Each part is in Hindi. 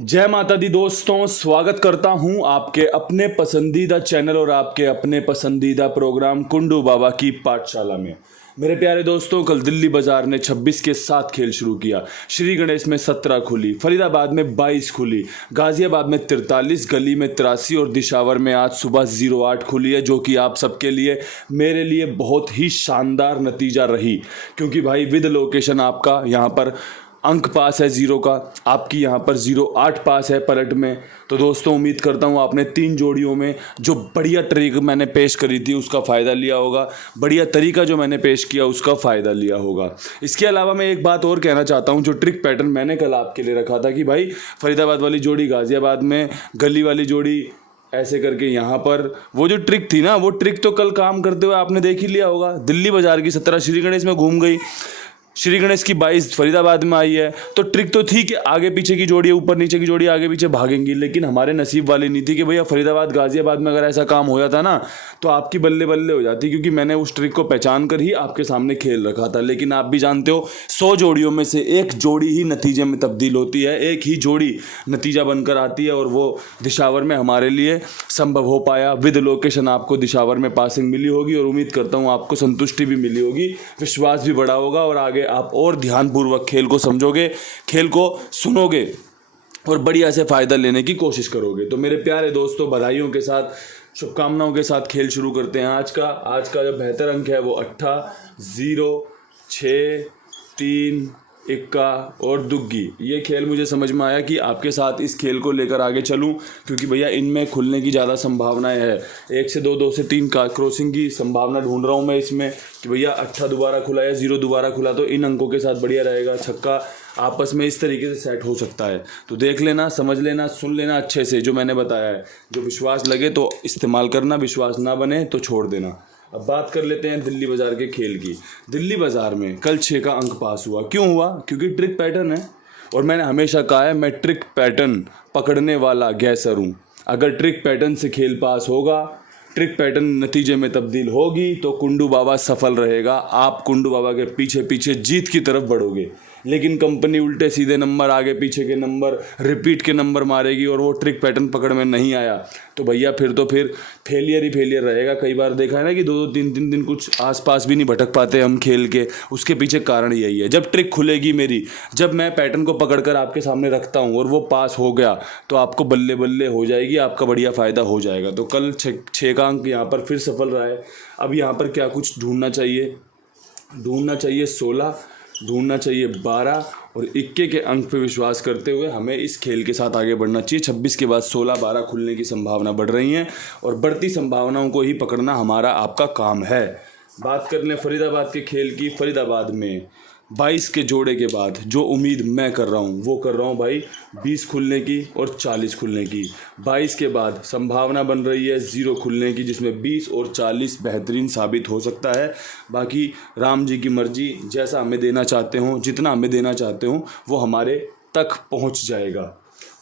जय माता दी दोस्तों, स्वागत करता हूं आपके अपने पसंदीदा चैनल और आपके अपने पसंदीदा प्रोग्राम कुंडू बाबा की पाठशाला में। मेरे प्यारे दोस्तों, कल दिल्ली बाजार ने 26 के साथ खेल शुरू किया। श्री गणेश में 17 खुली, फरीदाबाद में 22 खुली, गाजियाबाद में 43, गली में 83 और दिशावर में आज सुबह 08 खुली है, जो कि आप सबके लिए मेरे लिए बहुत ही शानदार नतीजा रही, क्योंकि भाई विद लोकेशन आपका यहाँ पर अंक पास है 0 का, आपकी यहाँ पर 08 पास है पलट में। तो दोस्तों, उम्मीद करता हूँ आपने 3 जोड़ियों में जो बढ़िया ट्रिक मैंने पेश करी थी उसका फ़ायदा लिया होगा, बढ़िया तरीका जो मैंने पेश किया उसका फ़ायदा लिया होगा। इसके अलावा मैं एक बात और कहना चाहता हूँ, जो ट्रिक पैटर्न मैंने कल आपके लिए रखा था कि भाई फरीदाबाद वाली जोड़ी गाज़ियाबाद में, गली वाली जोड़ी ऐसे करके यहाँ पर, वो जो ट्रिक थी ना, वो ट्रिक तो कल काम करते हुए आपने देख ही लिया होगा। दिल्ली बाजार की 17 श्री गणेश में घूम गई, श्री गणेश की 22 फरीदाबाद में आई है। तो ट्रिक तो थी कि आगे पीछे की जोड़ी, ऊपर नीचे की जोड़ी आगे पीछे भागेंगी, लेकिन हमारे नसीब वाली नहीं थी कि भैया फरीदाबाद गाजियाबाद में अगर ऐसा काम हो जाता ना तो आपकी बल्ले बल्ले हो जाती, क्योंकि मैंने उस ट्रिक को पहचान कर ही आपके सामने खेल रखा था। लेकिन आप भी जानते हो 100 जोड़ियों में से एक जोड़ी ही नतीजे में तब्दील होती है, एक ही जोड़ी नतीजा बनकर आती है, और वो दिशावर में हमारे लिए संभव हो पाया। विद लोकेशन आपको दिशावर में पासिंग मिली होगी और उम्मीद करता हूँ आपको संतुष्टि भी मिली होगी, विश्वास भी बढ़ा होगा और आगे आप और ध्यानपूर्वक खेल को समझोगे, खेल को सुनोगे और बढ़िया से फ़ायदा लेने की कोशिश करोगे। तो मेरे प्यारे दोस्तों, बधाइयों के साथ, शुभकामनाओं के साथ खेल शुरू करते हैं। आज का जो बेहतर अंक है वो 8, 0, 6, 3, इक्का और दुग्गी। ये खेल मुझे समझ में आया कि आपके साथ इस खेल को लेकर आगे चलूं, क्योंकि भैया इनमें खुलने की ज़्यादा संभावनाएं है। 1 से 2, 2 से 3 का क्रॉसिंग की संभावना ढूंढ रहा हूं मैं इसमें, कि भैया 8 दोबारा खुला या 0 दोबारा खुला, तो इन अंकों के साथ बढ़िया रहेगा। छक्का आपस में इस तरीके से सेट हो सकता है। तो देख लेना, समझ लेना, सुन लेना अच्छे से जो मैंने बताया है। जो विश्वास लगे तो इस्तेमाल करना, विश्वास ना बने तो छोड़ देना। अब बात कर लेते हैं दिल्ली बाजार के खेल की। दिल्ली बाजार में कल 6 का अंक पास हुआ। क्यों हुआ? क्योंकि ट्रिक पैटर्न है, और मैंने हमेशा कहा है मैं ट्रिक पैटर्न पकड़ने वाला गैसर हूँ। अगर ट्रिक पैटर्न से खेल पास होगा, ट्रिक पैटर्न नतीजे में तब्दील होगी, तो कुंडू बाबा सफल रहेगा। आप कुंडू बाबा के पीछे पीछे जीत की तरफ बढ़ोगे। लेकिन कंपनी उल्टे सीधे नंबर, आगे पीछे के नंबर, रिपीट के नंबर मारेगी और वो ट्रिक पैटर्न पकड़ में नहीं आया तो भैया फिर फेलियर ही फेलियर रहेगा। कई बार देखा है ना कि 2-2, 3-3 दिन कुछ आसपास भी नहीं भटक पाते हम खेल के। उसके पीछे कारण यही है। जब ट्रिक खुलेगी मेरी, जब मैं पैटर्न को पकड़कर आपके सामने रखता हूँ और वो पास हो गया, तो आपको बल्ले बल्ले हो जाएगी, आपका बढ़िया फ़ायदा हो जाएगा। तो कल 6 का अंक यहाँ पर फिर सफल रहा है। अब यहाँ पर क्या कुछ ढूंढना चाहिए 16, ढूंढना चाहिए 12 और इक्के के अंक पे विश्वास करते हुए हमें इस खेल के साथ आगे बढ़ना चाहिए। 26 के बाद 16, 12 खुलने की संभावना बढ़ रही हैं और बढ़ती संभावनाओं को ही पकड़ना हमारा आपका काम है। बात कर लें फरीदाबाद के खेल की। फरीदाबाद में 22 के जोड़े के बाद जो उम्मीद मैं कर रहा हूँ वो कर रहा हूँ भाई 20 खुलने की और 40 खुलने की। 22 के बाद संभावना बन रही है 0 खुलने की, जिसमें 20 और 40 बेहतरीन साबित हो सकता है। बाकी राम जी की मर्जी, जैसा हमें देना चाहते हो, जितना हमें देना चाहते हो वो हमारे तक पहुँच जाएगा।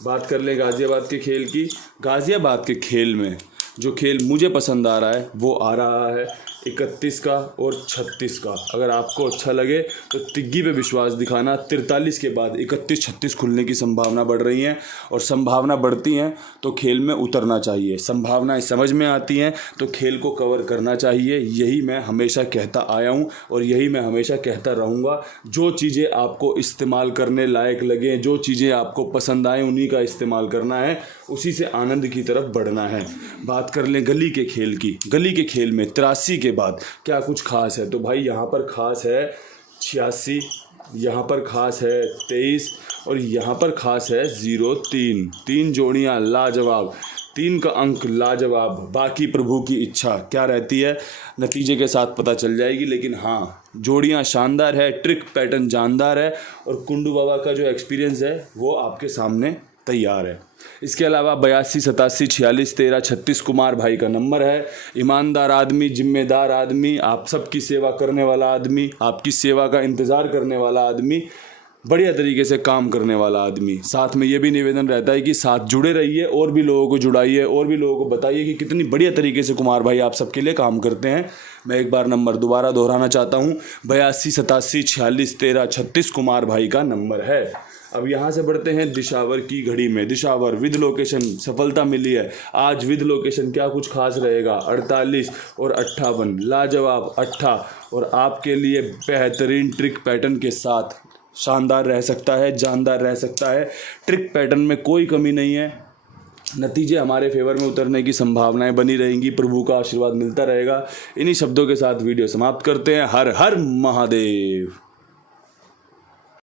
बात कर लें गाज़ियाबाद के खेल की। गाज़ियाबाद के खेल में जो खेल मुझे पसंद आ रहा है वो आ रहा है 31 का और 36 का। अगर आपको अच्छा लगे तो तिग्गी पे विश्वास दिखाना। 43 के बाद 31, 36 खुलने की संभावना बढ़ रही हैं, और संभावना बढ़ती हैं तो खेल में उतरना चाहिए। संभावनाएं समझ में आती हैं तो खेल को कवर करना चाहिए। यही मैं हमेशा कहता आया हूं और यही मैं हमेशा कहता रहूँगा। जो चीज़ें आपको इस्तेमाल करने लायक लगें, जो चीज़ें आपको पसंद आएँ, उन्हीं का इस्तेमाल करना है, उसी से आनंद की तरफ बढ़ना है। बात कर लें गली के खेल की। गली के खेल में 83 के बाद क्या कुछ खास है? तो भाई यहाँ पर खास है 86, यहाँ पर खास है 23 और यहाँ पर खास है 0, 3। 3 जोड़ियाँ लाजवाब, 3 का अंक लाजवाब। बाकी प्रभु की इच्छा क्या रहती है नतीजे के साथ पता चल जाएगी, लेकिन हाँ जोड़ियाँ शानदार है, ट्रिक पैटर्न जानदार है और कुंडू बाबा का जो एक्सपीरियंस है वो आपके सामने तैयार है। इसके अलावा 82, 87, 46, 13, 36 कुमार भाई का नंबर है। ईमानदार आदमी, जिम्मेदार आदमी, आप सबकी सेवा करने वाला आदमी, आपकी सेवा का इंतज़ार करने वाला आदमी, बढ़िया तरीके से काम करने वाला आदमी। साथ में ये भी निवेदन रहता है कि साथ जुड़े रहिए और भी लोगों को जुड़ाइए और भी लोगों को बताइए कि कितनी बढ़िया तरीके से कुमार भाई आप सबके लिए काम करते हैं। मैं एक बार नंबर दोबारा दोहराना चाहता हूँ, 82, 87, 46, 13, 36 कुमार भाई का नंबर है। अब यहाँ से बढ़ते हैं दिशावर की घड़ी में। दिशावर विद लोकेशन सफलता मिली है। आज विद लोकेशन क्या कुछ खास रहेगा। 48 और 58 लाजवाब 8 और आपके लिए बेहतरीन ट्रिक पैटर्न के साथ शानदार रह सकता है, जानदार रह सकता है। ट्रिक पैटर्न में कोई कमी नहीं है। नतीजे हमारे फेवर में उतरने की संभावनाएं बनी रहेंगी। प्रभु का आशीर्वाद मिलता रहेगा। इन्हीं शब्दों के साथ वीडियो समाप्त करते हैं। हर हर महादेव।